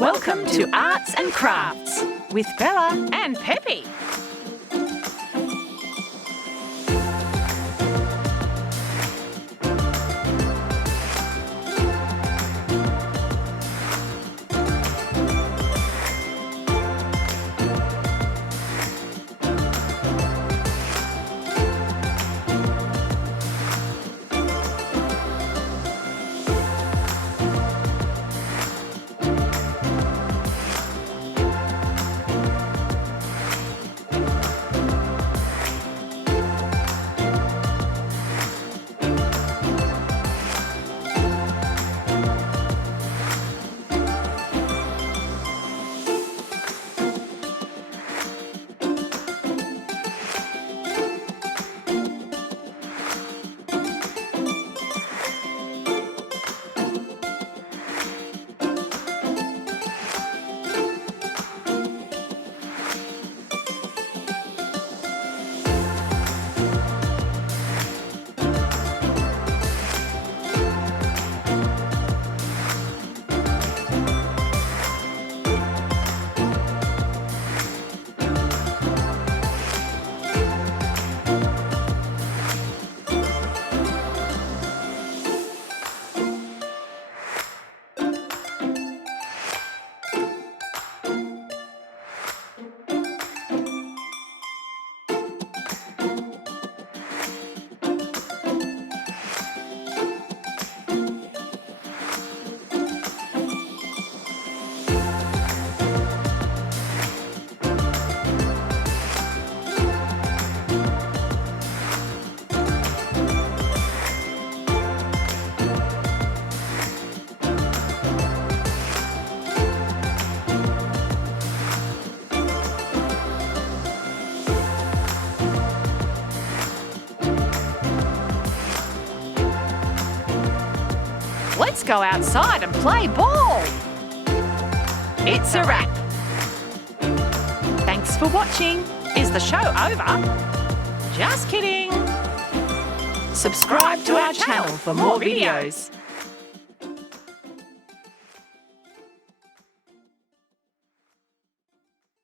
Welcome to Arts and Crafts with Bella and Pepe. Let's go outside and play ball. It's a wrap. Thanks for watching. Is the show over? Just kidding. Subscribe to our channel for more videos.